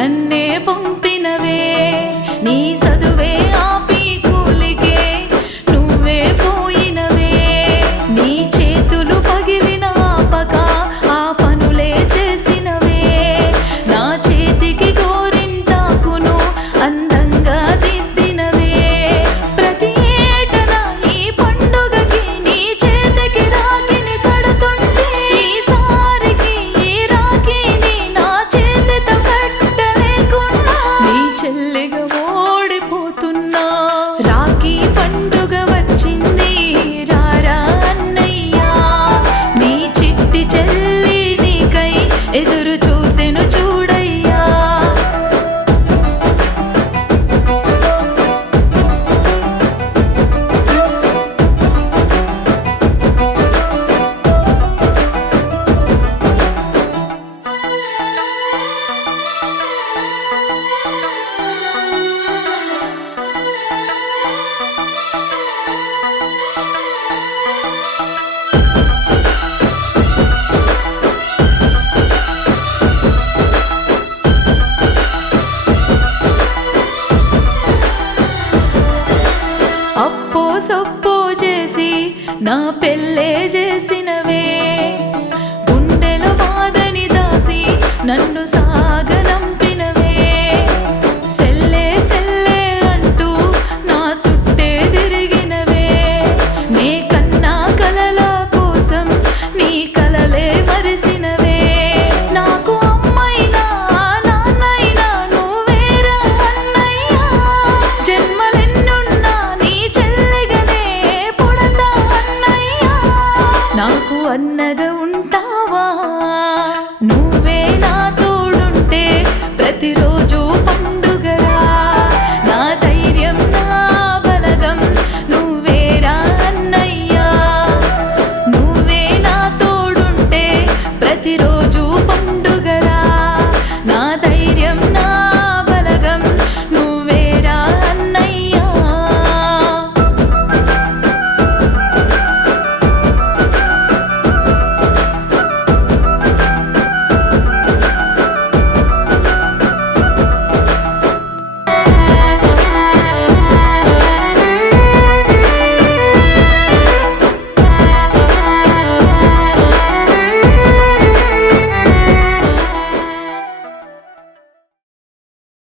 నన్నే పంపినవే నీ చదువే ఆపి కూలికే నువ్వే పోయినవే నీ చేతులు పగిలిన ఆపక ఆ పనులే చేసినవే నా చేతికి గోరింటాకును అందంగా దిద్దినవే ప్రతి ఏటన ఈ పండుగకి నీ చేతికి రాఖీని కడుతుంటే ఈసారికి ఈ రాఖీని నా చేతితో కట్టలేకున్నా నీ చెల్లిగా ఓడిపోతున్నా రాఖీ పండుగ వచ్చింది రారా అన్నయ్యా నీ చిట్టి చెల్లి నీకై ఎదురు చూసెను చూడయ్యా అప్పో సొప్పో చేసి నా పెళ్ళే చేసినవే గుండెలో బాధని దాసి నన్ను సాగనంపినవే సెల్లే సెల్లే అంటూ నా సుట్టే తిరిగినవే నే కన్నా కలల కోసం నీ కలలే మరిసినవే నాకు అమ్మైనా నాన్నైనా నువ్వేరా అన్నయ్యా జన్మలెన్నున్నా నీ చెల్లిగనే పుడతా అన్నయ్యా నాకు అన్నగా ఉంటావా నువ్వే నా తోడుంటే ప్రతిరోజు